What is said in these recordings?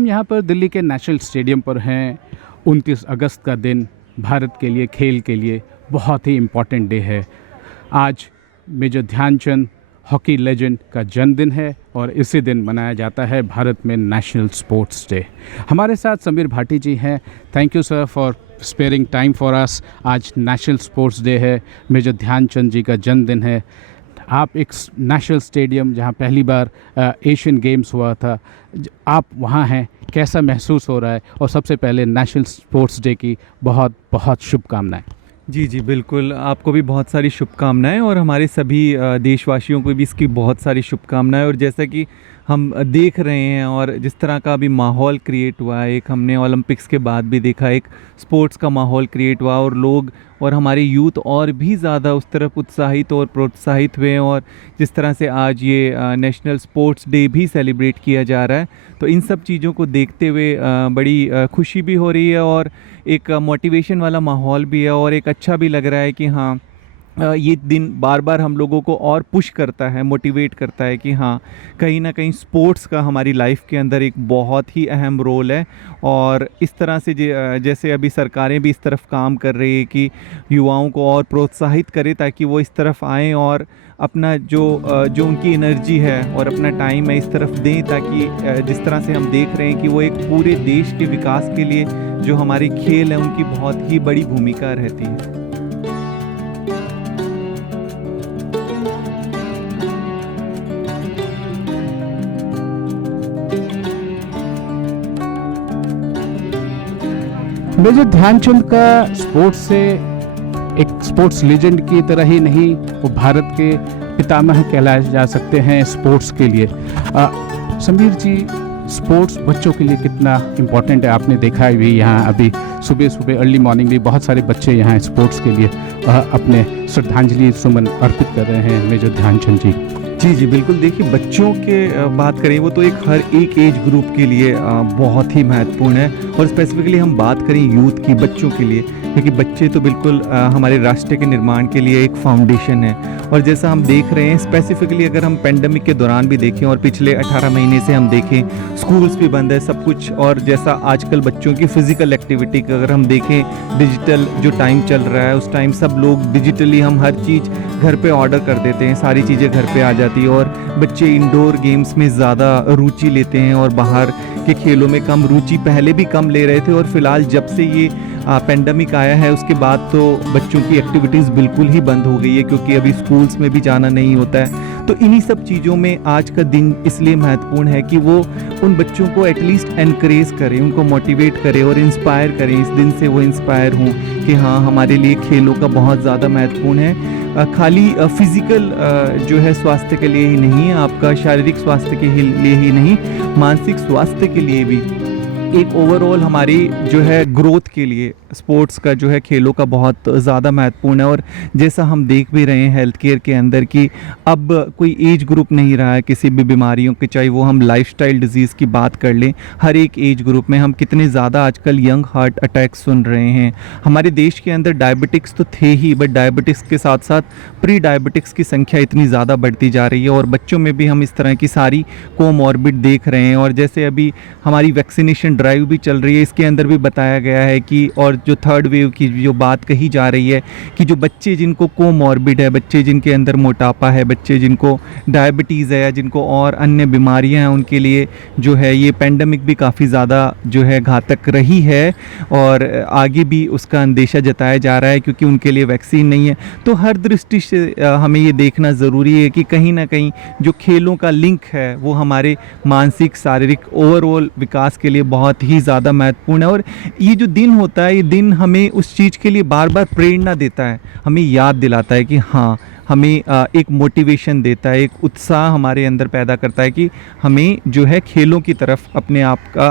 हम यहाँ पर दिल्ली के नेशनल स्टेडियम पर हैं। 29 अगस्त का दिन भारत के लिए, खेल के लिए बहुत ही इम्पॉर्टेंट डे है। आज मेजर ध्यानचंद हॉकी लेजेंड का जन्मदिन है और इसी दिन मनाया जाता है भारत में नेशनल स्पोर्ट्स डे। हमारे साथ समीर भाटी जी हैं। Thank you sir for sparing time for us. आज नेशनल स्पोर्ट्स डे है, मेजर ध्यानचंद जी का जन्मदिन है। आप एक नेशनल स्टेडियम जहां पहली बार एशियन गेम्स हुआ था, आप वहां हैं, कैसा महसूस हो रहा है? और सबसे पहले नेशनल स्पोर्ट्स डे की बहुत बहुत शुभकामनाएं। जी बिल्कुल, आपको भी बहुत सारी शुभकामनाएं और हमारे सभी देशवासियों को भी इसकी बहुत सारी शुभकामनाएं। और जैसा कि हम देख रहे हैं और जिस तरह का अभी माहौल क्रिएट हुआ है, एक हमने ओलंपिक्स के बाद भी देखा, एक स्पोर्ट्स का माहौल क्रिएट हुआ और लोग और हमारे यूथ और भी ज़्यादा उस तरफ उत्साहित और प्रोत्साहित हुए। और जिस तरह से आज ये नेशनल स्पोर्ट्स डे भी सेलिब्रेट किया जा रहा है, तो इन सब चीज़ों को देखते हुए बड़ी खुशी भी हो रही है और एक मोटिवेशन वाला माहौल भी है और एक अच्छा भी लग रहा है कि हाँ, ये दिन बार बार हम लोगों को और पुश करता है, मोटिवेट करता है कि हाँ, कहीं ना कहीं स्पोर्ट्स का हमारी लाइफ के अंदर एक बहुत ही अहम रोल है। और इस तरह से जैसे अभी सरकारें भी इस तरफ काम कर रही है कि युवाओं को और प्रोत्साहित करें ताकि वो इस तरफ आएँ और अपना जो उनकी एनर्जी है और अपना टाइम है इस तरफ दें, ताकि जिस तरह से हम देख रहे हैं कि वो एक पूरे देश के विकास के लिए जो हमारे खेल हैं उनकी बहुत ही बड़ी भूमिका रहती है। मेजर ध्यानचंद का स्पोर्ट्स से एक स्पोर्ट्स लेजेंड की तरह ही नहीं, वो भारत के पितामह कहलाए जा सकते हैं स्पोर्ट्स के लिए। समीर जी, स्पोर्ट्स बच्चों के लिए कितना इम्पोर्टेंट है? आपने देखा है भी यहाँ अभी सुबह सुबह अर्ली मॉर्निंग में बहुत सारे बच्चे यहाँ स्पोर्ट्स के लिए अपने श्रद्धांजलि सुमन अर्पित कर रहे हैं मेजर ध्यानचंद जी। जी बिल्कुल, देखिए बच्चों के बात करें वो तो हर एक एज ग्रुप के लिए बहुत ही महत्वपूर्ण है। और स्पेसिफिकली हम बात करें यूथ की, बच्चों के लिए, क्योंकि बच्चे तो बिल्कुल हमारे राष्ट्र के निर्माण के लिए एक फाउंडेशन है। और जैसा हम देख रहे हैं, स्पेसिफिकली अगर हम पेंडेमिक के दौरान भी देखें और पिछले 18 महीने से हम देखें, स्कूल्स भी बंद है, सब कुछ। और जैसा आजकल बच्चों की फ़िज़िकल एक्टिविटी का अगर हम देखें, डिजिटल जो टाइम चल रहा है, उस टाइम सब लोग डिजिटली हम हर चीज़ घर पे ऑर्डर कर देते हैं, सारी चीज़ें घर पे आ जाती है और बच्चे इंडोर गेम्स में ज़्यादा रुचि लेते हैं और बाहर के खेलों में कम रुचि पहले भी कम ले रहे थे। और फिलहाल जब से ये पेंडेमिक आया है उसके बाद तो बच्चों की एक्टिविटीज़ बिल्कुल ही बंद हो गई है, क्योंकि अभी स्कूल्स में भी जाना नहीं होता है। तो इन्हीं सब चीज़ों में आज का दिन इसलिए महत्वपूर्ण है कि वो उन बच्चों को एटलीस्ट एनकरेज करें, उनको मोटिवेट करें और इंस्पायर करें। इस दिन से वो इंस्पायर हों कि हाँ, हमारे लिए खेलों का बहुत ज़्यादा महत्वपूर्ण है। खाली फिज़िकल जो है स्वास्थ्य के लिए ही नहीं, आपका शारीरिक स्वास्थ्य के लिए ही नहीं, मानसिक स्वास्थ्य के लिए भी, एक ओवरऑल हमारी जो है ग्रोथ के लिए स्पोर्ट्स का जो है, खेलों का बहुत ज़्यादा महत्वपूर्ण है। और जैसा हम देख भी रहे हैं हेल्थ केयर के अंदर कि अब कोई एज ग्रुप नहीं रहा है किसी भी बीमारियों के, चाहे वो हम लाइफस्टाइल डिजीज़ की बात कर लें, हर एक एज ग्रुप में हम कितने ज़्यादा आजकल यंग हार्ट अटैक सुन रहे हैं। हमारे देश के अंदर डायबिटिक्स तो थे ही, बट डायबिटिक्स के साथ साथ प्री डायबिटिक्स की संख्या इतनी ज़्यादा बढ़ती जा रही है और बच्चों में भी हम इस तरह की सारी कोमॉर्बिड देख रहे हैं। और जैसे अभी हमारी वैक्सीनेशन ड्राइव भी चल रही है, इसके अंदर भी बताया गया है कि, और जो थर्ड वेव की जो बात कही जा रही है कि जो बच्चे जिनको कोमॉर्बिड है, बच्चे जिनके अंदर मोटापा है, बच्चे जिनको डायबिटीज़ है या जिनको और अन्य बीमारियां हैं, उनके लिए जो है ये पेंडेमिक भी काफ़ी ज़्यादा जो है घातक रही है और आगे भी उसका अंदेशा जताया जा रहा है, क्योंकि उनके लिए वैक्सीन नहीं है। तो हर दृष्टि से हमें ये देखना ज़रूरी है कि कहीं ना कहीं जो खेलों का लिंक है वो हमारे मानसिक शारीरिक ओवरऑल विकास के लिए बहुत ही ज़्यादा महत्वपूर्ण है। और ये जो दिन होता है, ये दिन हमें उस चीज़ के लिए बार बार प्रेरणा देता है, हमें याद दिलाता है कि हाँ, हमें एक मोटिवेशन देता है, एक उत्साह हमारे अंदर पैदा करता है कि हमें जो है खेलों की तरफ अपने आप का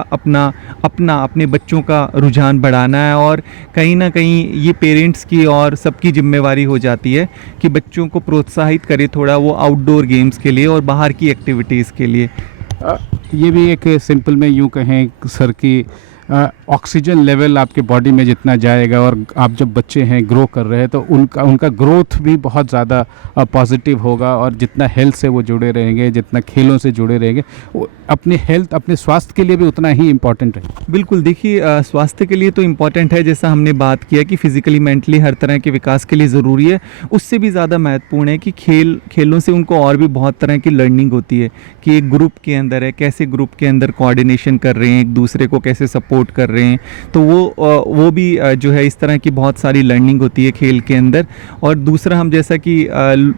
अपने बच्चों का रुझान बढ़ाना है। और कहीं ना कहीं ये पेरेंट्स की और सबकी जिम्मेवारी हो जाती है कि बच्चों को प्रोत्साहित करें थोड़ा वो आउटडोर गेम्स के लिए और बाहर की एक्टिविटीज़ के लिए। ये भी एक सिंपल में यूँ कहें सर की ऑक्सीजन लेवल आपके बॉडी में जितना जाएगा और आप जब बच्चे हैं ग्रो कर रहे हैं तो उनका उनका ग्रोथ भी बहुत ज़्यादा पॉजिटिव होगा, और जितना हेल्थ से वो जुड़े रहेंगे, जितना खेलों से जुड़े रहेंगे, वो अपने हेल्थ, अपने स्वास्थ्य के लिए भी उतना ही इम्पॉर्टेंट है। बिल्कुल, देखिए स्वास्थ्य के लिए तो इम्पॉर्टेंट है, जैसा हमने बात किया कि फिज़िकली मेंटली हर तरह के विकास के लिए ज़रूरी है। उससे भी ज़्यादा महत्वपूर्ण है कि खेलों से उनको और भी बहुत तरह की लर्निंग होती है कि एक ग्रुप के अंदर है, कैसे ग्रुप के अंदर कोऑर्डिनेशन कर रहे हैं, एक दूसरे को कैसे सपोर्ट कर रहे हैं, तो वो भी जो है इस तरह की बहुत सारी लर्निंग होती है खेल के अंदर। और दूसरा, हम जैसा कि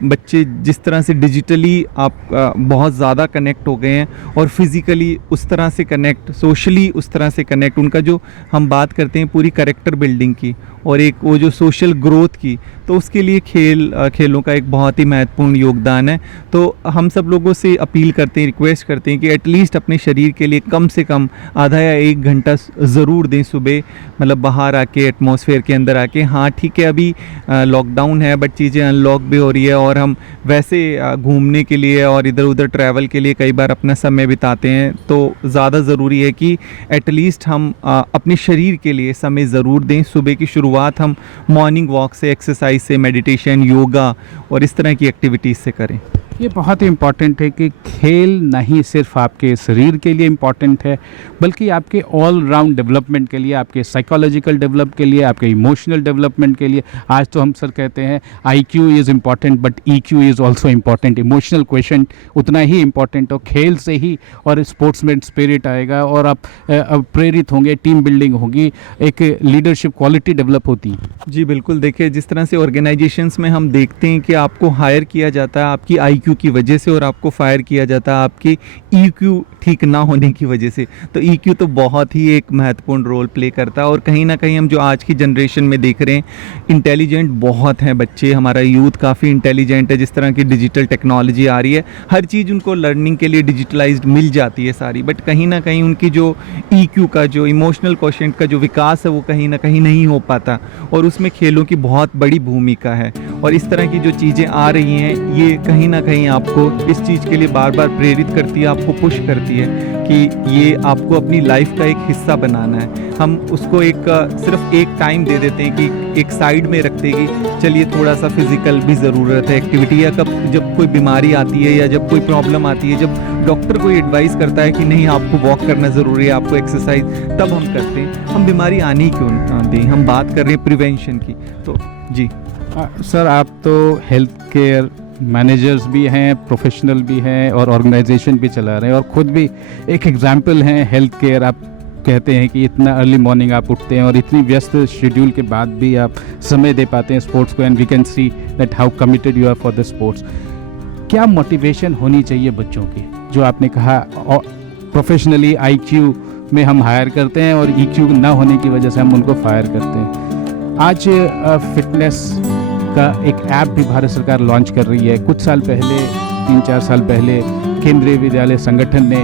बच्चे जिस तरह से डिजिटली आप बहुत ज़्यादा कनेक्ट हो गए हैं और फिज़िकली उस तरह से कनेक्ट, सोशली उस तरह से कनेक्ट, उनका जो हम बात करते हैं पूरी कैरेक्टर बिल्डिंग की और एक वो जो सोशल ग्रोथ की, तो उसके लिए खेलों का एक बहुत ही महत्वपूर्ण योगदान है। तो हम सब लोगों से अपील करते हैं, रिक्वेस्ट करते हैं कि एटलीस्ट अपने शरीर के लिए कम से कम आधा या 1 घंटा ज़रूर दें सुबह, मतलब बाहर आके एटमॉस्फेयर के अंदर आके। हाँ ठीक है, अभी लॉकडाउन है बट चीज़ें अनलॉक भी हो रही है और हम वैसे घूमने के लिए और इधर उधर ट्रैवल के लिए कई बार अपना समय बिताते हैं, तो ज़्यादा ज़रूरी है कि एटलीस्ट हम अपने शरीर के लिए समय ज़रूर दें। सुबह की शुरुआत हम मॉर्निंग वॉक से, एक्सरसाइज से, मेडिटेशन, योगा और इस तरह की एक्टिविटीज़ से करें। ये बहुत ही इम्पॉर्टेंट है कि खेल नहीं सिर्फ आपके शरीर के लिए इम्पॉर्टेंट है, बल्कि आपके ऑल राउंड डेवलपमेंट के लिए, आपके साइकोलॉजिकल डेवलप के लिए, आपके इमोशनल डेवलपमेंट के लिए। आज तो हम सर कहते हैं IQ is important but EQ is also important. Emotional question उतना ही इम्पॉर्टेंट हो। खेल से ही और स्पोर्ट्समैन स्पिरिट आएगा और आप प्रेरित होंगे, टीम बिल्डिंग होगी, एक लीडरशिप क्वालिटी डेवलप होती है। जी बिल्कुल, देखिए जिस तरह से ऑर्गेनाइजेशंस में हम देखते हैं कि आपको हायर किया जाता है आपकी IQ की वजह से और आपको फायर किया जाता है आपकी EQ ठीक ना होने की वजह से, तो EQ तो बहुत ही एक महत्वपूर्ण रोल प्ले करता है। और कहीं ना कहीं हम जो आज की जनरेशन में देख रहे हैं, इंटेलिजेंट बहुत हैं बच्चे, हमारा यूथ काफ़ी इंटेलिजेंट है। जिस तरह की डिजिटल टेक्नोलॉजी आ रही है, हर चीज़ उनको लर्निंग के लिए डिजिटलाइज्ड मिल जाती है सारी, बट कहीं ना कहीं उनकी जो EQ का, जो इमोशनल क्वोशेंट का जो विकास है, वो कहीं ना कहीं नहीं हो पाता, और उसमें खेलों की बहुत बड़ी भूमिका है। और इस तरह की जो चीज़ें आ रही हैं, ये कहीं ना कहीं आपको इस चीज़ के लिए बार बार प्रेरित करती है, आपको पुश करती है कि ये आपको अपनी लाइफ का एक हिस्सा बनाना है। हम उसको एक सिर्फ एक टाइम दे देते हैं कि एक साइड में रखते हैं कि चलिए थोड़ा सा फिजिकल भी ज़रूरत है एक्टिविटी, या जब कोई बीमारी आती है या जब कोई प्रॉब्लम आती है, जब डॉक्टर कोई एडवाइस करता है कि नहीं आपको वॉक करना ज़रूरी है, आपको एक्सरसाइज, तब हम करते हैं। हम बीमारी आने ही क्यों ना दें, हम बात कर रहे हैं प्रिवेंशन की। तो जी सर, आप तो हेल्थ केयर मैनेजर्स भी हैं, प्रोफेशनल भी हैं और ऑर्गेनाइजेशन भी चला रहे हैं, और ख़ुद भी एक एग्जांपल हैं हेल्थ केयर। आप कहते हैं कि इतना अर्ली मॉर्निंग आप उठते हैं और इतनी व्यस्त शेड्यूल के बाद भी आप समय दे पाते हैं स्पोर्ट्स को, and we can see that how committed you are for the sports. क्या मोटिवेशन होनी चाहिए बच्चों की? जो आपने कहा प्रोफेशनली IQ में हम हायर करते हैं और EQ ना होने की वजह से हम उनको फायर करते हैं। आज फिटनेस का एक ऐप भी भारत सरकार लॉन्च कर रही है। कुछ साल पहले, 3-4 साल पहले, केंद्रीय विद्यालय संगठन ने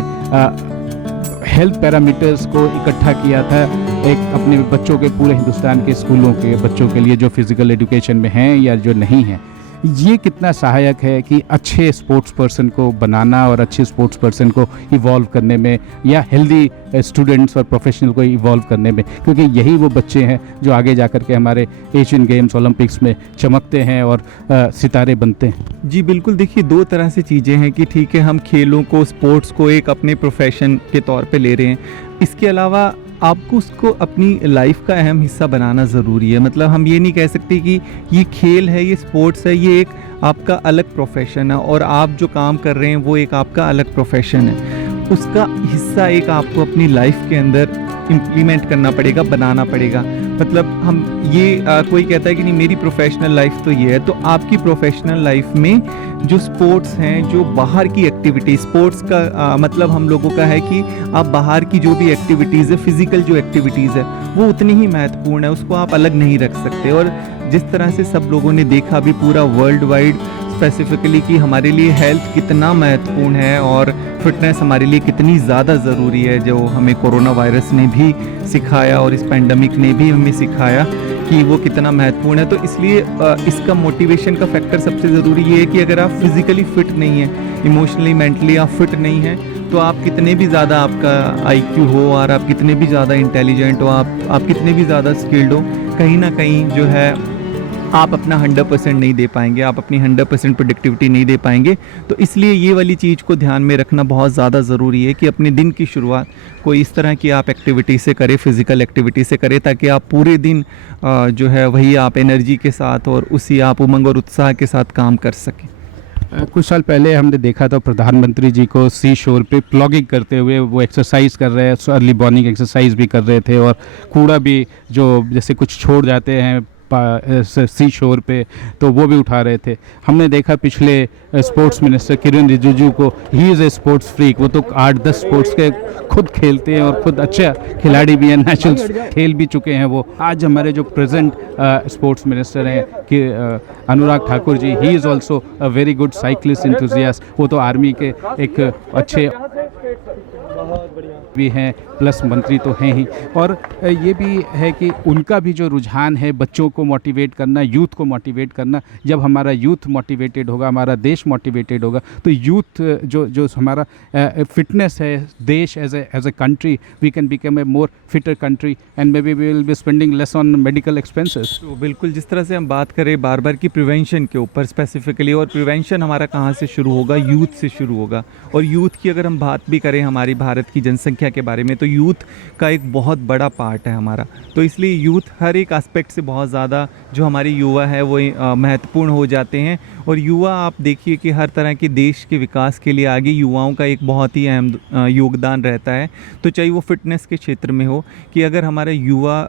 हेल्थ पैरामीटर्स को इकट्ठा किया था, एक अपने बच्चों के, पूरे हिंदुस्तान के स्कूलों के बच्चों के लिए जो फिज़िकल एजुकेशन में हैं या जो नहीं हैं। ये कितना सहायक है कि अच्छे स्पोर्ट्स पर्सन को बनाना और अच्छे स्पोर्ट्स पर्सन को इवॉल्व करने में, या हेल्दी स्टूडेंट्स और प्रोफेशनल को इवॉल्व करने में, क्योंकि यही वो बच्चे हैं जो आगे जाकर के हमारे एशियन गेम्स, ओलंपिक्स में चमकते हैं और सितारे बनते हैं। जी बिल्कुल, देखिए 2 तरह से चीज़ें हैं कि ठीक है हम खेलों को, स्पोर्ट्स को एक अपने प्रोफेशन के तौर पे ले रहे हैं, इसके अलावा आपको उसको अपनी लाइफ का अहम हिस्सा बनाना ज़रूरी है। मतलब हम ये नहीं कह सकते कि ये खेल है, ये स्पोर्ट्स है, ये एक आपका अलग प्रोफेशन है और आप जो काम कर रहे हैं वो एक आपका अलग प्रोफेशन है। उसका हिस्सा एक आपको अपनी लाइफ के अंदर इम्प्लीमेंट करना पड़ेगा, बनाना पड़ेगा। मतलब हम ये कोई कहता है कि नहीं मेरी प्रोफेशनल लाइफ तो ये है, तो आपकी प्रोफेशनल लाइफ में जो स्पोर्ट्स हैं, जो बाहर की एक्टिविटी, स्पोर्ट्स का मतलब हम लोगों का है कि आप बाहर की जो भी एक्टिविटीज़ है, फिज़िकल जो एक्टिविटीज़ है, वो उतनी ही महत्वपूर्ण है, उसको आप अलग नहीं रख सकते। और जिस तरह से सब लोगों ने देखा भी पूरा वर्ल्ड वाइड स्पेसिफिकली कि हमारे लिए हेल्थ कितना महत्वपूर्ण है और फिटनेस हमारे लिए कितनी ज़्यादा ज़रूरी है, जो हमें कोरोना वायरस ने भी सिखाया और इस पैंडमिक ने भी हमें सिखाया कि वो कितना महत्वपूर्ण है। तो इसलिए इसका मोटिवेशन का फैक्टर सबसे ज़रूरी ये है कि अगर आप फिज़िकली फ़िट नहीं हैं, इमोशनली, मेंटली आप फिट नहीं हैं, तो आप कितने भी ज़्यादा आपका आईक्यू हो और आप कितने भी ज़्यादा इंटेलिजेंट हो, आप कितने भी ज़्यादा स्किल्ड हो, कहीं ना कहीं जो है आप अपना 100% नहीं दे पाएंगे, आप अपनी 100% प्रोडक्टिविटी नहीं दे पाएंगे। तो इसलिए ये वाली चीज़ को ध्यान में रखना बहुत ज़्यादा ज़रूरी है कि अपने दिन की शुरुआत कोई इस तरह की आप एक्टिविटी से करें, फिज़िकल एक्टिविटी से करें, ताकि आप पूरे दिन जो है वही आप एनर्जी के साथ और उसी आप उमंग और उत्साह के साथ काम कर सकें। कुछ साल पहले हमने देखा था प्रधानमंत्री जी को सी शोर पे प्लॉगिंग करते हुए, वो एक्सरसाइज कर रहे हैं, अर्ली मॉर्निंग एक्सरसाइज भी कर रहे थे, और कूड़ा भी जो जैसे कुछ छोड़ जाते हैं सी शोर पे, तो वो भी उठा रहे थे। हमने देखा पिछले स्पोर्ट्स मिनिस्टर किरण रिजिजू को, he is a sports freak, वो तो 8-10 स्पोर्ट्स के खुद खेलते हैं और खुद अच्छा खिलाड़ी भी हैं, नेशनल खेल भी चुके हैं वो। आज हमारे जो प्रेजेंट स्पोर्ट्स मिनिस्टर हैं कि Anurag Thakur ji, he is also a very good cyclist enthusiast, वो तो आर्मी के एक अच्छे भी हैं, प्लस मंत्री तो हैं ही। और ये भी है कि उनका भी जो रुझान है बच्चों को मोटिवेट करना, यूथ को मोटिवेट करना, जब हमारा यूथ मोटिवेटेड होगा, हमारा देश मोटिवेटेड होगा, तो यूथ जो हमारा फिटनेस है, देश as a country, we can become a more fitter country and maybe we will be spending less on medical expenses. तो बिल्कुल, जिस तरह से हम बात करें बार बार की प्रिवेंशन के ऊपर स्पेसिफिकली, और प्रिवेंशन हमारा कहाँ से शुरू होगा, यूथ से शुरू होगा। और यूथ की अगर हम बात भी करें हमारी भारत की जनसंख्या के बारे में, तो यूथ का एक बहुत बड़ा पार्ट है हमारा। तो इसलिए यूथ हर एक एस्पेक्ट से बहुत ज़्यादा, जो हमारे युवा है वो महत्वपूर्ण हो जाते हैं। और युवा आप देखिए कि हर तरह के देश के विकास के लिए आगे युवाओं का एक बहुत ही अहम योगदान रहता है। तो चाहे वो फिटनेस के क्षेत्र में हो, कि अगर हमारे युवा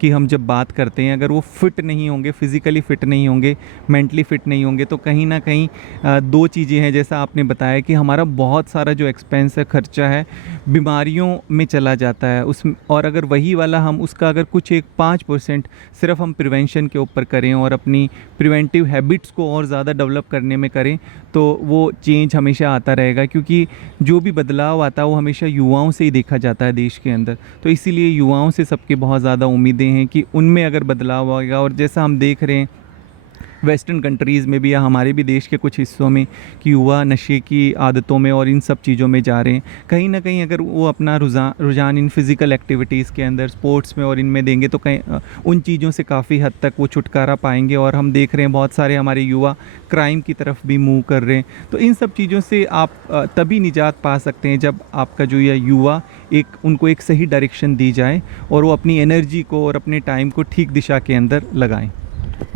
की हम जब बात करते हैं, अगर वो फिट नहीं होंगे, फिज़िकली फ़िट नहीं होंगे, मेंटली फ़िट नहीं होंगे, तो कहीं ना कहीं दो चीज़ें हैं, जैसा आपने बताया कि हमारा बहुत सारा जो एक्सपेंस है, खर्चा है, बीमारियों में चला जाता है उस। और अगर वही वाला हम उसका अगर कुछ एक 5% सिर्फ हम प्रिवेंशन के ऊपर करें और अपनी प्रिवेंटिव हैबिट्स को और ज़्यादा डेवलप करने में करें, तो वो चेंज हमेशा आता रहेगा। क्योंकि जो भी बदलाव आता है वो हमेशा युवाओं से ही देखा जाता है देश के अंदर। तो इसीलिए युवाओं से सबके बहुत ज़्यादा उम्मीदें हैं कि उनमें अगर बदलाव आएगा। और जैसा हम देख रहे हैं वेस्टर्न कंट्रीज़ में भी या हमारे भी देश के कुछ हिस्सों में कि युवा नशे की आदतों में और इन सब चीज़ों में जा रहे हैं, कहीं ना कहीं अगर वो अपना रुझान इन फिज़िकल एक्टिविटीज़ के अंदर, स्पोर्ट्स में और इनमें देंगे, तो कहीं उन चीज़ों से काफ़ी हद तक वो छुटकारा पाएंगे। और हम देख रहे हैं बहुत सारे हमारे युवा क्राइम की तरफ भी मूव कर रहे हैं। तो इन सब चीज़ों से आप तभी निजात पा सकते हैं जब आपका जो यह युवा उनको एक सही डायरेक्शन दी जाए और वो अपनी एनर्जी को और अपने टाइम को ठीक दिशा के अंदर लगाएं।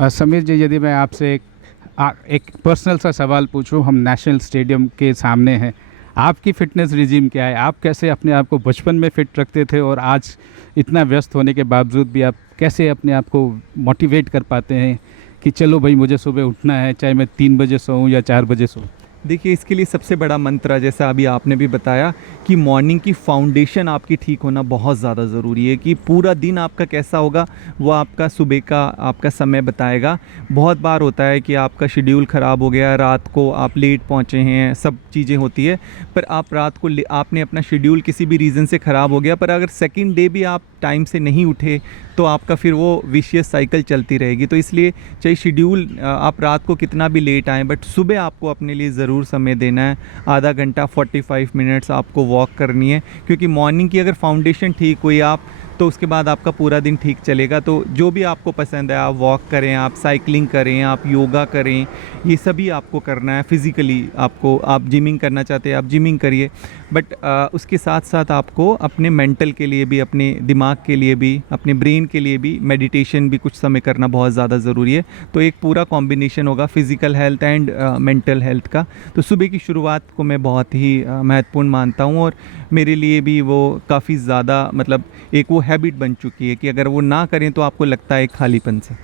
समीर जी, यदि मैं आपसे एक पर्सनल सा सवाल पूछूं, हम नेशनल स्टेडियम के सामने हैं, आपकी फ़िटनेस रिजीम क्या है? आप कैसे अपने आप को बचपन में फ़िट रखते थे और आज इतना व्यस्त होने के बावजूद भी आप कैसे अपने आप को मोटिवेट कर पाते हैं कि चलो भाई मुझे सुबह उठना है, चाहे मैं 3 बजे सोऊं या 4 बजे सोऊं? देखिए, इसके लिए सबसे बड़ा मंत्र, जैसा अभी आपने भी बताया कि मॉर्निंग की फाउंडेशन आपकी ठीक होना बहुत ज़्यादा ज़रूरी है। कि पूरा दिन आपका कैसा होगा वो आपका सुबह का आपका समय बताएगा। बहुत बार होता है कि आपका शेड्यूल ख़राब हो गया, रात को आप लेट पहुँचे हैं, सब चीज़ें होती है, पर आप रात को आपने अपना शेड्यूल किसी भी रीज़न से ख़राब हो गया, पर अगर सेकेंड डे भी आप टाइम से नहीं उठे तो आपका फिर वो विशियस साइकिल चलती रहेगी। तो इसलिए चाहे शेड्यूल आप रात को कितना भी लेट आएँ, बट सुबह आपको अपने लिए ज़रूर समय देना है। आधा घंटा 45 मिनट्स आपको वॉक करनी है, क्योंकि मॉर्निंग की अगर फाउंडेशन ठीक हुई आप, तो उसके बाद आपका पूरा दिन ठीक चलेगा। तो जो भी आपको पसंद है, आप वॉक करें, आप साइकिलिंग करें, आप योगा करें, ये सभी आपको करना है। फिज़िकली आप जिमिंग करना चाहते हैं, आप जिमिंग करिए, बट उसके साथ साथ आपको अपने मेंटल के लिए भी, अपने दिमाग के लिए भी, अपने ब्रेन के लिए भी मेडिटेशन भी कुछ समय करना बहुत ज़्यादा ज़रूरी है। तो एक पूरा कॉम्बिनेशन होगा physical health and mental health का। तो सुबह की शुरुआत को मैं बहुत ही महत्वपूर्ण मानता हूँ, और मेरे लिए भी वो काफ़ी ज़्यादा, मतलब एक वो हैबिट बन चुकी है कि अगर वो ना करें तो आपको लगता है एक खालीपन से।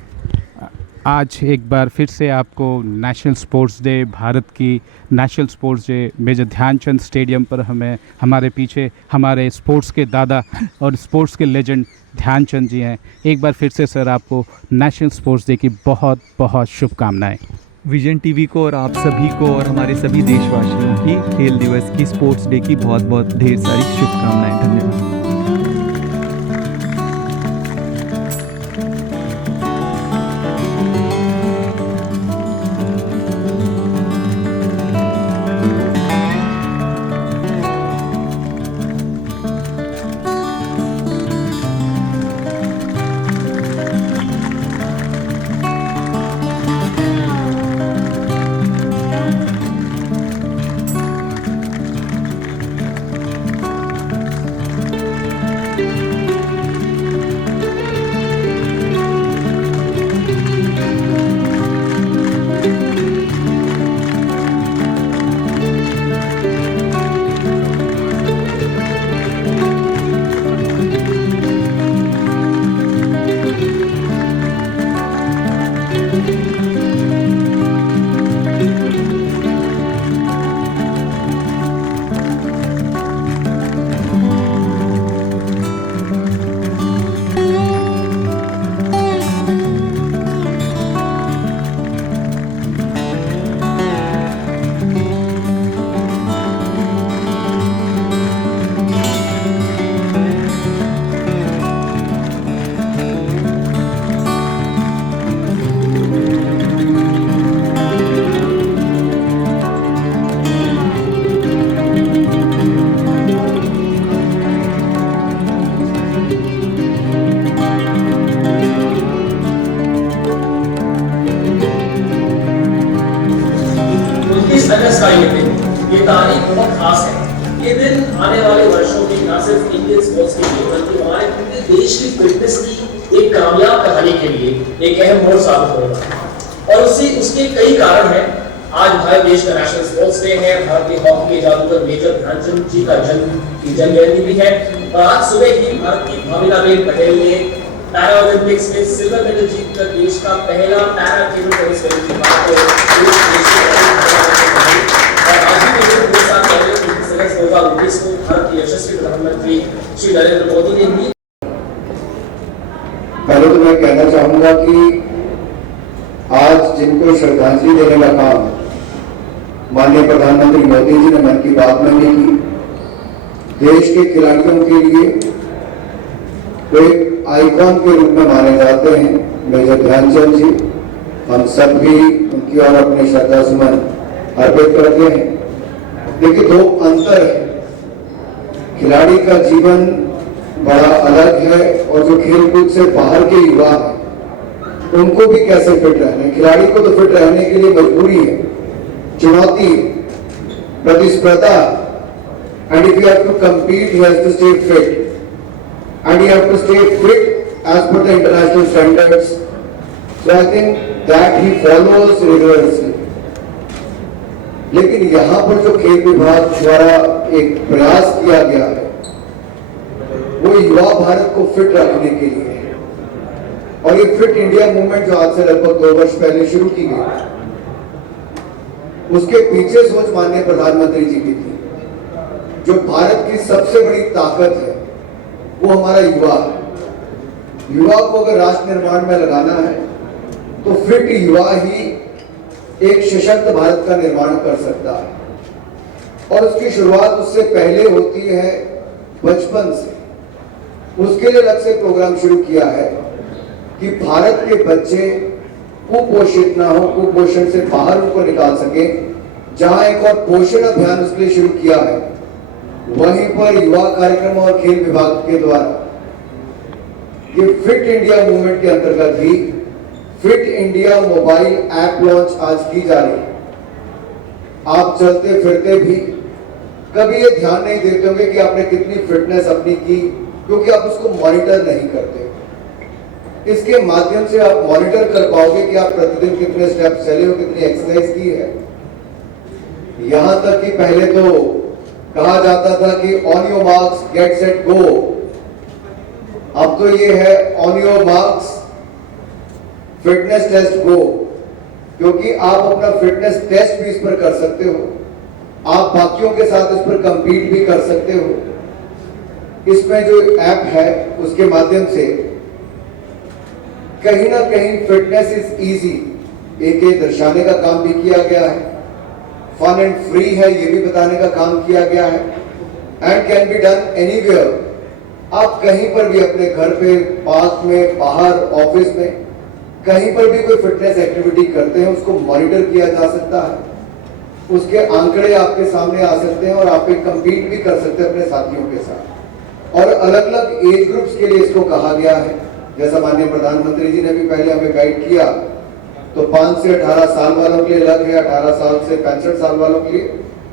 आज एक बार फिर से आपको नेशनल स्पोर्ट्स डे, भारत की national sports day, major Dhyan Chand stadium पर हमारे पीछे हमारे स्पोर्ट्स के दादा और स्पोर्ट्स के लेजेंड ध्यानचंद जी हैं। एक बार फिर से सर आपको नेशनल स्पोर्ट्स डे की बहुत बहुत शुभकामनाएं। विजन टीवी को और आप सभी को और हमारे सभी देशवासियों की खेल दिवस की, स्पोर्ट्स डे की बहुत बहुत ढेर सारी शुभकामनाएं। धन्यवाद। लिए बल्कि हमारे पूरे देश की फिटनेस की एक कामयाब कहानी के लिए एक अहम मोड़ साबित होगा। और उसके कई कारण हैं। आज भारत देश का नेशनल स्पोर्ट्स डे है, भारतीय हॉकी के जादूगर मेजर ध्यानचंद जी का जन्म जयंती भी है। और आज सुबह ही भारत की भाविनाबेन पटेल ने पैरा ओलंपिक्स में सिल्वर मेडल जीतकर देश का पहला पैरा टेबल टेनिस मेडल जीता। और आज ही के दिन 2 साल पहले 29 अगस्त 2019 को भारत के यशस्वी प्रधानमंत्री श्री नरेंद्र मोदी ने भी। पहले तो मैं कहना चाहूंगा कि आज जिनको श्रद्धांजलि देने का काम माननीय प्रधानमंत्री मोदी जी ने मन की बात में भी की, देश के खिलाड़ियों के लिए वो एक आइकॉन के रूप में माने जाते हैं मेजर ध्यानचंद जी। हम सब भी उनकी ओर अपने श्रद्धा सुमन अर्पित करते हैं। देखिए, दो अंतर है। खिलाड़ी का जीवन बड़ा अलग है और जो खेलकूद से बाहर के युवा है उनको भी कैसे फिट रहने। खिलाड़ी को तो फिट रहने के लिए मजबूरी है, चुनौती, प्रतिस्पर्धा, and if you have to compete, you have to stay fit, and you have to stay fit as per the international standards. So I think that he follows rigorously. लेकिन यहाँ पर जो खेल विभाग द्वारा एक प्रयास किया गया है वो युवा भारत को फिट रखने के लिए है। और ये फिट इंडिया मूवमेंट जो आज से लगभग 2 वर्ष पहले शुरू की गई, उसके पीछे सोच माननीय प्रधानमंत्री जी की थी। जो भारत की सबसे बड़ी ताकत है वो हमारा युवा है। युवा को अगर राष्ट्र निर्माण में लगाना है तो फिट युवा ही एक सशक्त भारत का निर्माण कर सकता है। और उसकी शुरुआत उससे पहले होती है बचपन से। उसके लिए अलग से प्रोग्राम शुरू किया है कि भारत के बच्चे कुपोषित ना हो, कुपोषण से बाहर उनको निकाल सके। जहां एक और पोषण अभियान उसके लिए शुरू किया है, वहीं पर युवा कार्यक्रम और खेल विभाग के द्वारा ये फिट इंडिया मूवमेंट के अंतर्गत ही fit India mobile app launch आज की जा रही है। आप चलते फिरते भी कभी ये ध्यान नहीं देते होंगे कि आपने कितनी फिटनेस अपनी की, क्योंकि आप उसको मॉनिटर नहीं करते। इसके माध्यम से आप मॉनिटर कर पाओगे कि आप प्रतिदिन कितने स्टेप चले हो, कितनी एक्सरसाइज की है। यहां तक कि पहले तो कहा जाता था कि on your marks get set go, अब तो ये है on your marks fitness test go, क्योंकि आप अपना फिटनेस टेस्ट भी इस पर कर सकते हो, आप बाकियों के साथ इस पर कंपीट भी कर सकते हो। इसमें जो ऐप है उसके माध्यम से कहीं ना कहीं फिटनेस इज इजी एक ये दर्शाने का काम भी किया गया है। फन एंड फ्री है ये भी बताने का काम किया गया है। And can be done anywhere. आप कहीं पर भी अपने घर पे, पार्क में, बाहर, ऑफिस में, कहीं पर भी कोई फिटनेस एक्टिविटी करते हैं उसको मॉनिटर किया जा सकता है। उसके आंकड़े आपके सामने आ सकते हैं और आप एक कंपीट भी कर सकते हैं अपने साथियों के साथ। और अलग अलग एज ग्रुप्स के लिए इसको कहा गया है। जैसा माननीय प्रधानमंत्री जी ने भी पहले हमें गाइड किया, तो 5 से 18 साल वालों के लिए अलग है, 18 साल से 65 साल वालों के लिए,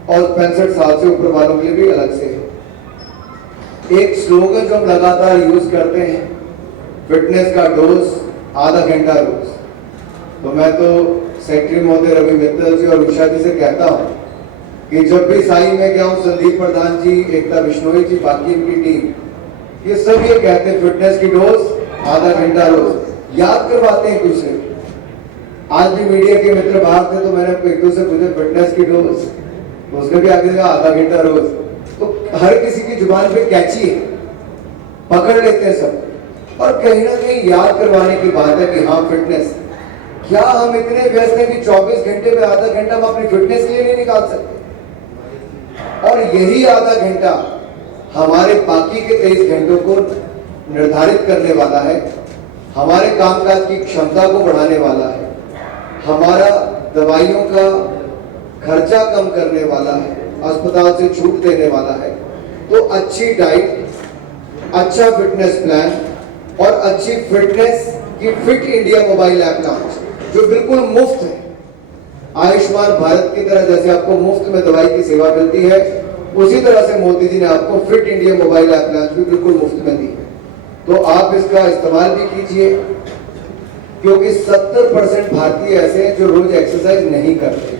और 65 साल से ऊपर वालों के लिए भी अलग से है। एक स्लोगन जो हम लगातार यूज करते हैं, फिटनेस का डोज आधा घंटा रोज। तो मैं तो सेक्रेटरी महोदय रवि मित्तल जी और उषा जी से कहता हूं कि जब भी साई में गया हूं, संदीप प्रधान जी, एकता बिश्नोई जी, बाकी इनकी टीम, ये सब ये कहते हैं फिटनेस की डोज आधा घंटा रोज। याद करवाते हैं दूसरे। आज भी मीडिया के मित्र बाहर थे तो मैंने एक दूसरे पूछे फिटनेस की डोज, तो उसने भी आगे कहा आधा घंटा रोज। तो हर किसी की जुबान पे कैची है, पकड़ लेते हैं सब। और कहीं ना कहीं याद करवाने की बात है कि हाँ फिटनेस, क्या हम इतने व्यस्त हैं कि 24 घंटे में आधा घंटा हम अपनी फिटनेस के लिए नहीं निकाल सकते? और यही आधा घंटा हमारे बाकी के 23 घंटों को निर्धारित करने वाला है, हमारे कामकाज की क्षमता को बढ़ाने वाला है, हमारा दवाइयों का खर्चा कम करने वाला है, अस्पताल से छूट देने वाला है। तो अच्छी डाइट, अच्छा फिटनेस प्लान और अच्छी फिटनेस की fit India mobile app launch जो बिल्कुल मुफ्त है। आयुष्मान भारत की तरह जैसे आपको मुफ्त में दवाई की सेवा मिलती है, उसी तरह से मोदी जी ने आपको fit India mobile app launch भी बिल्कुल मुफ्त में दी है। तो आप इसका इस्तेमाल भी कीजिए, क्योंकि 70% भारतीय ऐसे हैं जो रोज एक्सरसाइज नहीं करते।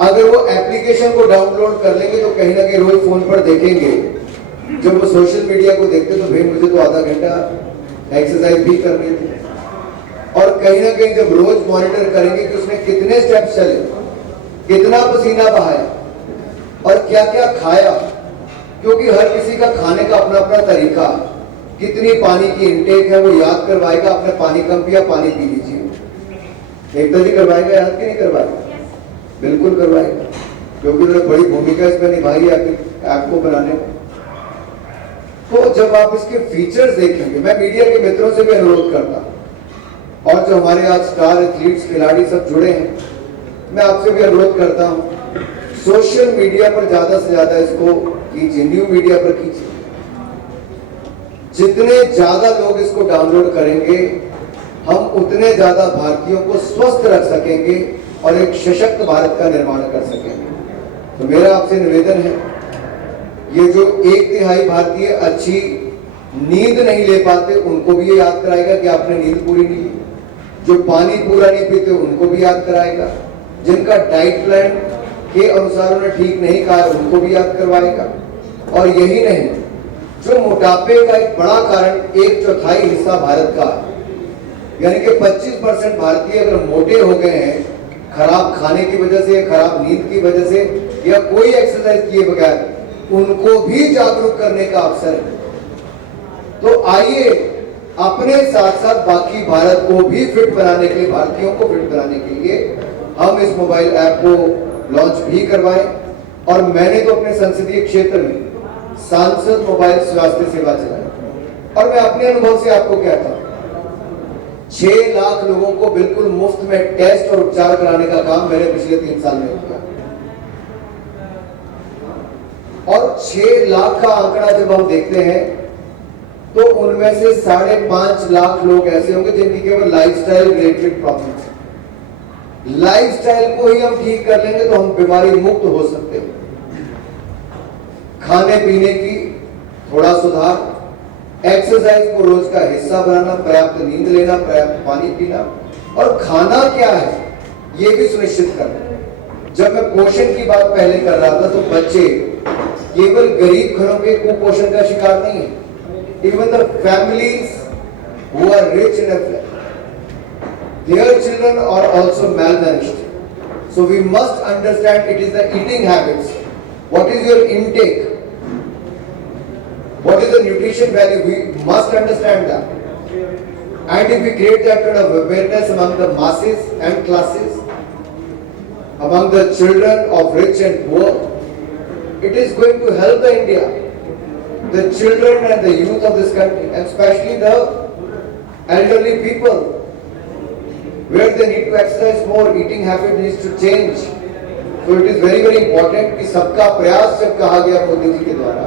अगर वो एप्लीकेशन को डाउनलोड कर लेंगे तो कहीं ना कहीं रोज फोन पर देखेंगे, जब वो सोशल मीडिया को देखते तो भाई मुझे तो आधा घंटा एक्सरसाइज भी करनी थी। और कहीं ना कहीं जब रोज मॉनिटर करेंगे कि उसने कितने स्टेप्स चले, कितना पसीना बहाया और क्या क्या खाया, क्योंकि हर किसी का खाने का अपना अपना तरीका, कितनी पानी की इंटेक है वो याद करवाएगा। आपने पानी कम पिया, पानी पी लीजिए। एकता जी करवाएगा याद कि नहीं करवाएगा? बिल्कुल करवाएगा, क्योंकि उन्होंने बड़ी भूमिका इसमें निभाई है ऐप को बनाने में। तो जब आप इसके फीचर्स देखेंगे, मैं मीडिया के मित्रों से भी अनुरोध करता हूं, और जो हमारे आज स्टार एथलीट्स खिलाड़ी सब जुड़े हैं, मैं आपसे भी अनुरोध करता हूं, सोशल मीडिया पर ज्यादा से ज्यादा इसको कीजिए, न्यू मीडिया पर कीजिए। जितने ज्यादा लोग इसको डाउनलोड करेंगे, हम उतने ज्यादा भारतीयों को स्वस्थ रख सकेंगे और एक सशक्त भारत का निर्माण कर सकेंगे। तो मेरा आपसे निवेदन है, ये जो 1/3 भारतीय अच्छी नींद नहीं ले पाते उनको भी ये याद कराएगा कि आपने नींद पूरी नहीं ली। जो पानी पूरा नहीं पीते उनको भी याद कराएगा। जिनका डाइट प्लान के अनुसार उन्हें ठीक नहीं कहा उनको भी याद करवाएगा। और यही नहीं, जो मोटापे का एक बड़ा कारण 1/4 हिस्सा भारत का है, यानी कि 25% भारतीय अगर मोटे हो गए हैं खराब खाने की वजह से, खराब नींद की वजह से, या कोई एक्सरसाइज किए बगैर, उनको भी जागरूक करने का अवसर है। तो आइए अपने साथ साथ बाकी भारत को भी फिट बनाने के लिए, भारतीयों को फिट बनाने के लिए हम इस मोबाइल ऐप को लॉन्च भी करवाएं। और मैंने तो अपने संसदीय क्षेत्र में सांसद मोबाइल स्वास्थ्य सेवा चलाई, और मैं अपने अनुभव से आपको कहता हूं, 6 लाख लोगों को बिल्कुल मुफ्त में टेस्ट और उपचार कराने का काम मैंने पिछले 3 साल में किया। और 6 लाख का आंकड़ा जब हम देखते हैं तो उनमें से 5.5 लाख लोग ऐसे होंगे जिनकी केवल लाइफस्टाइल रिलेटेड प्रॉब्लम है। लाइफस्टाइल को ही हम ठीक कर लेंगे तो हम बीमारी मुक्त हो सकते हैं। खाने पीने की थोड़ा सुधार, एक्सरसाइज को रोज का हिस्सा बनाना, पर्याप्त नींद लेना, पर्याप्त पानी पीना, और खाना क्या है ये भी सुनिश्चित करना। जब मैं पोषण की बात पहले कर रहा था तो बच्चे केवल गरीब घरों के कुपोषण का शिकार नहीं है। Even the families who are rich in affluence, their children are also malnourished. So we must understand it is the eating habits. What is your intake? What is the nutrition value? We must understand that. And if we create that kind of awareness among the masses and classes, among the children of rich and poor, it is going to help the India. The children and the youth of this country, and especially the elderly people, where they need to exercise more, eating habit needs to change. So it is very very important कि सबका प्रयास जब कहा गया मोदी जी के द्वारा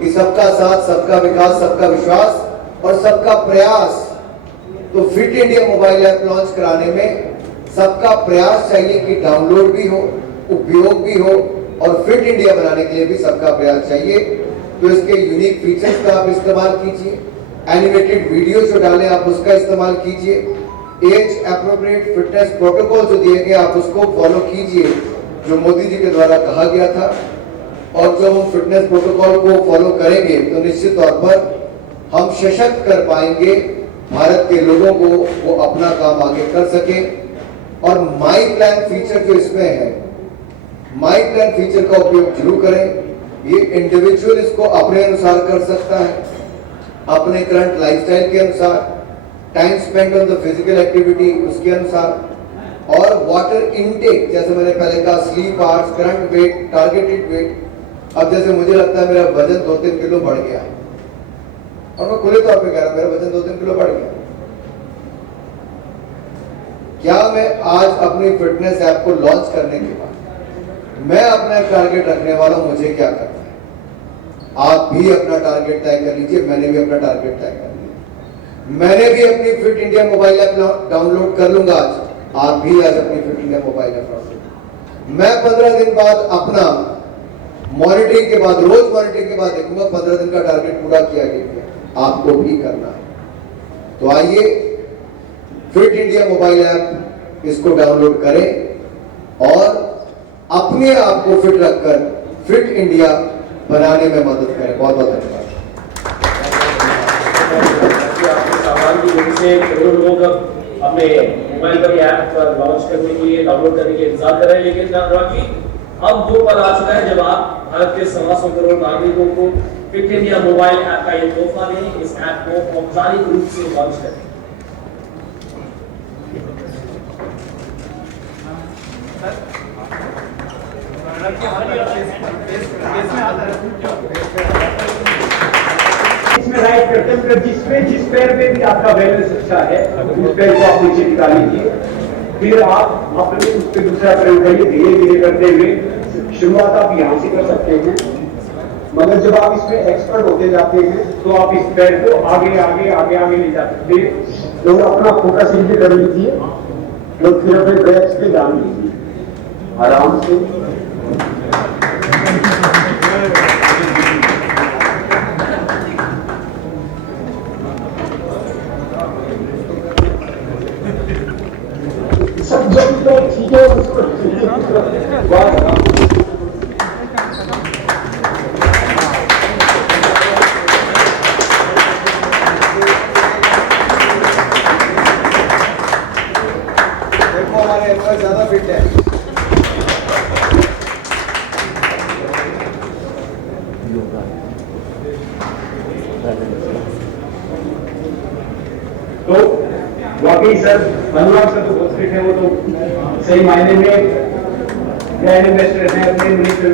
कि सबका साथ, सबका विकास, सबका विश्वास और सबका प्रयास, तो fit India mobile app launch कराने में सबका प्रयास चाहिए कि डाउनलोड भी हो, उपयोग भी हो, और फिट इंडिया बनाने के लिए भी सबका प्रयास चाहिए। तो इसके यूनिक फीचर्स का आप इस्तेमाल कीजिए, एनिमेटेड वीडियो जो डालें आप उसका इस्तेमाल कीजिए, एज एप्रोप्रिएट फिटनेस प्रोटोकॉल जो दिए गए आप उसको फॉलो कीजिए जो मोदी जी के द्वारा कहा गया था। और जब हम फिटनेस प्रोटोकॉल को फॉलो करेंगे तो निश्चित तौर पर हम सशक्त कर पाएंगे भारत के लोगों को, वो अपना काम आगे कर सके। और माई प्लान फीचर जो इसमें है, माई प्लान फीचर का उपयोग जरूर करें। ये इंडिविजुअल इसको अपने अनुसार कर सकता है, अपने करंट लाइफस्टाइल के अनुसार, time spend on the physical activity उसके अनुसार, और वाटर इनटेक, जैसे मैंने पहले कहा, sleep hours, current weight, targeted weight. अब जैसे मुझे लगता है मेरा वजन 2-3 किलो बढ़ गया है, और मैं खुले तौर पे कह रहा हूं मेरा वजन 2-3 किलो बढ़ गया। क्या मैं आज अपनी फिटनेस ऐप को लॉन्च करने के बाद मैं अपना टारगेट रखने वाला हूं, मुझे क्या करना है? आप भी अपना टारगेट तय कर लीजिए, मैंने भी अपना टारगेट तय कर लिया। मैंने भी अपनी fit India mobile app download कर लूंगा आज, आप भी आज अपनी fit India mobile app download. मैं 15 दिन बाद अपना मॉनिटरिंग के बाद, रोज मॉनिटरिंग के बाद देखूंगा 15 दिन का टारगेट पूरा किया गया। आपको भी करना है। तो आइए फिट इंडिया मोबाइल ऐप इसको डाउनलोड करें और अपने आप को फिट रखकर फिट इंडिया बनाने में मदद करें। बहुत बहुत धन्यवाद। सामान की वजह से करोड़ों लोग अब अपने मोबाइल पर ऐप लॉन्च करने के लिए, डाउनलोड करने के लिए इंतजार कर रहे हैं, लेकिन राखी अब वो पल आ चुका है जब आप भारत के 125 करोड़ नागरिकों को फिट इंडिया मोबाइल ऐप का ये तोहफा दें। इस ऐप को औपचारिक रूप से लॉन्च करें। इसमें राइट करते हैं जिस पैर में भी आपका बैलेंस अच्छा है उस पैर को आप नीचे निकाल लीजिए, फिर आप अपने उस पर दूसरा प्रयोग करिए। धीरे धीरे करते हुए शुरुआत आप यहाँ से कर सकते हैं, मगर जब आप इसमें एक्सपर्ट होते जाते हैं तो आप इस पैर को आगे आगे आगे आगे ले जा सकते हैं। तो अपना फोकस इनके कर लीजिए, तो फिर अपने ब्रेक्स पे ध्यान दीजिए आराम से। सब जो ठीक है उसको देखो हमारे एम्प्लॉय ज्यादा फिट है। तो वाकई सर धन्यवाद सर, तो बहुत फिट है वो, तो सही मायने में ब्रांड इन्वेस्टर हैं अपने मिनिस्टर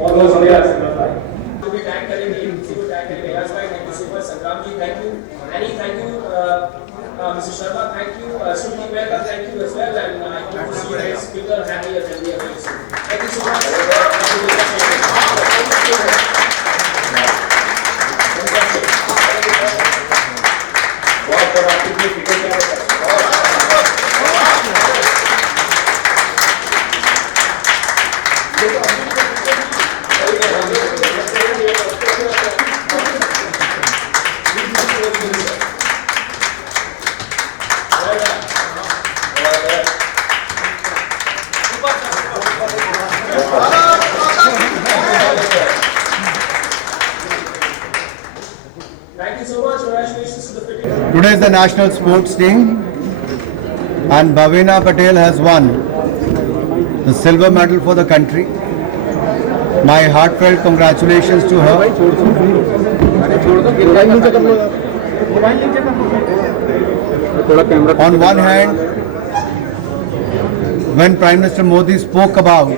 और बहुत बढ़िया तो भी टैग करेंगे, किसी को टैग करेंगे। यस भाई, thank you so much. Sangram ji thank you, Annie thank you, mister Sharma thank you, Sunil Vega thank you as well, and I hope to see you next speaker happy and healthy very soon. Thank you so much. Thank you so much. Congratulations to the fitting. Today is the National Sports Day and Bhavina Patel has won the silver medal for the country. My heartfelt congratulations to her. On one hand, when Prime Minister Modi spoke about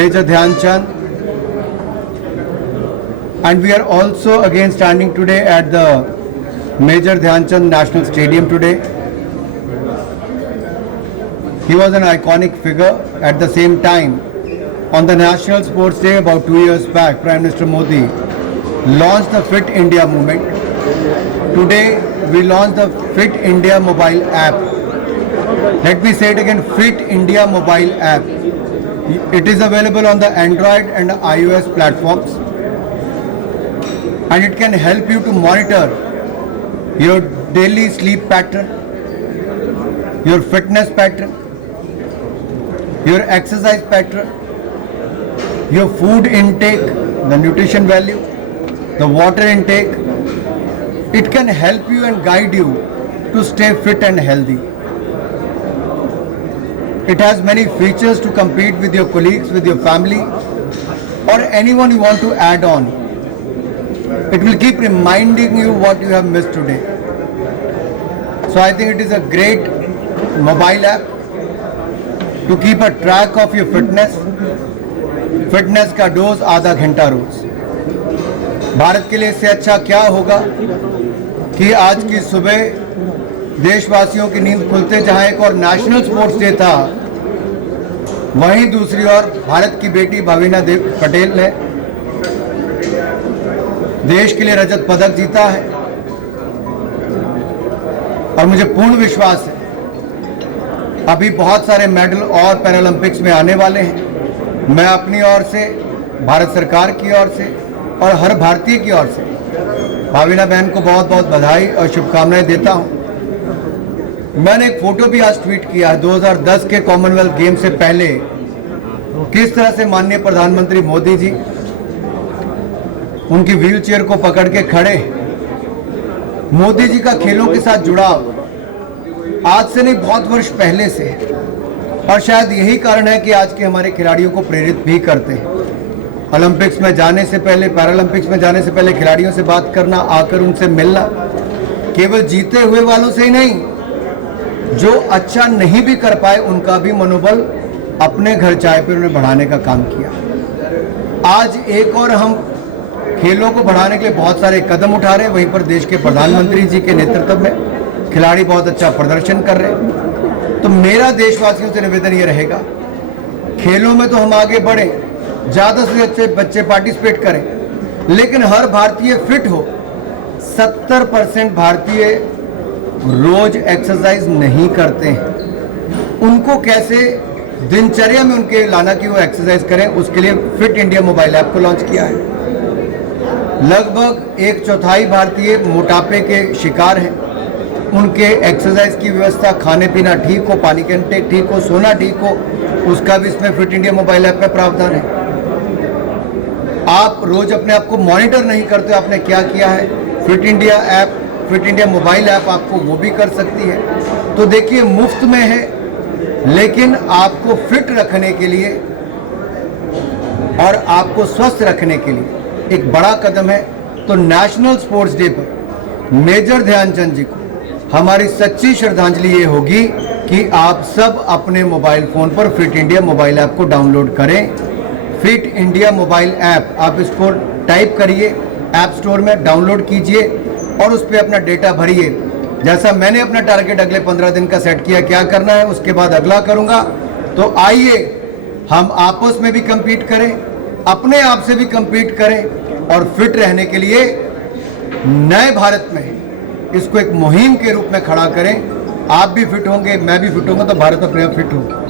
Major Dhyan Chand, and we are also again standing today at the Major Dhyan Chand National Stadium today. He was an iconic figure. At the same time, on the National Sports Day about 2 years back, Prime Minister Modi launched the Fit India movement. Today we launched the Fit India mobile app. Let me say it again, Fit India mobile app. It is available on the Android and iOS platforms, and it can help you to monitor your daily sleep pattern, your fitness pattern, your exercise pattern, your food intake, the nutrition value, the water intake. It can help you and guide you to stay fit and healthy. It has many features to compete with your colleagues, with your family, or anyone you want to add on. It will keep reminding you what you have missed today. So I think it is a great mobile app to keep a track of your fitness. Fitness का dose आधा घंटा रोज। भारत के लिए इससे अच्छा क्या होगा कि आज की सुबह देशवासियों की नींद खुलते जहां एक और नेशनल स्पोर्ट्स डे था, वहीं दूसरी ओर भारत की बेटी भाविना पटेल ने देश के लिए रजत पदक जीता है। और मुझे पूर्ण विश्वास है अभी बहुत सारे मेडल और पैरालंपिक्स में आने वाले हैं। मैं अपनी ओर से, भारत सरकार की ओर से और हर भारतीय की ओर से भाविना बहन को बहुत बहुत बधाई और शुभकामनाएं देता हूं। मैंने एक फोटो भी आज ट्वीट किया है 2010 के कॉमनवेल्थ गेम से पहले किस तरह से माननीय प्रधानमंत्री मोदी जी उनकी व्हीलचेयर को पकड़ के खड़े। मोदी जी का खेलों के साथ जुड़ाव आज से नहीं, बहुत वर्ष पहले से, और शायद यही कारण है कि आज के हमारे खिलाड़ियों को प्रेरित भी करते हैं। ओलंपिक्स में जाने से पहले, पैरालंपिक्स में जाने से पहले खिलाड़ियों से बात करना, आकर उनसे मिलना, केवल जीते हुए वालों से ही नहीं, जो अच्छा नहीं भी कर पाए उनका भी मनोबल अपने घर चाय पे उन्होंने बढ़ाने का काम किया। आज एक और हम खेलों को बढ़ाने के लिए बहुत सारे कदम उठा रहे हैं। वहीं पर देश के प्रधानमंत्री जी के नेतृत्व में खिलाड़ी बहुत अच्छा प्रदर्शन कर रहे हैं। तो मेरा देशवासियों से निवेदन ये रहेगा, खेलों में तो हम आगे बढ़े, ज़्यादा से अच्छे बच्चे पार्टिसिपेट करें, लेकिन हर भारतीय फिट हो। 70% भारतीय रोज एक्सरसाइज नहीं करते हैं। उनको कैसे दिनचर्या में उनके लाना कि वो एक्सरसाइज करें, उसके लिए फिट इंडिया मोबाइल ऐप को लॉन्च किया है। लगभग 1/4 भारतीय मोटापे के शिकार हैं। उनके एक्सरसाइज की व्यवस्था, खाने पीना ठीक हो, पानी के इंटेक ठीक हो, सोना ठीक हो, उसका भी इसमें फिट इंडिया मोबाइल ऐप में प्रावधान है। आप रोज अपने आप को मॉनिटर नहीं करते, आपने क्या किया है, fit India app, fit India mobile app आपको वो भी कर सकती है। तो देखिए, मुफ्त में है, लेकिन आपको फिट रखने के लिए और आपको स्वस्थ रखने के लिए एक बड़ा कदम है। तो नेशनल स्पोर्ट्स डे पर मेजर ध्यानचंद जी को हमारी सच्ची श्रद्धांजलि ये होगी कि आप सब अपने मोबाइल फ़ोन पर फिट इंडिया मोबाइल ऐप को डाउनलोड करें। फिट इंडिया मोबाइल ऐप, आप इसको टाइप करिए, ऐप स्टोर में डाउनलोड कीजिए और उस पर अपना डेटा भरिए। जैसा मैंने अपना टारगेट अगले 15 दिन का सेट किया, क्या करना है, उसके बाद अगला करूँगा। तो आइए हम आपस में भी कम्पीट करें, अपने आप से भी कम्पीट करें और फिट रहने के लिए नए भारत में इसको एक मुहिम के रूप में खड़ा करें। आप भी फिट होंगे, मैं भी फिट होंगे, तो भारत अपने आप फिट होगा।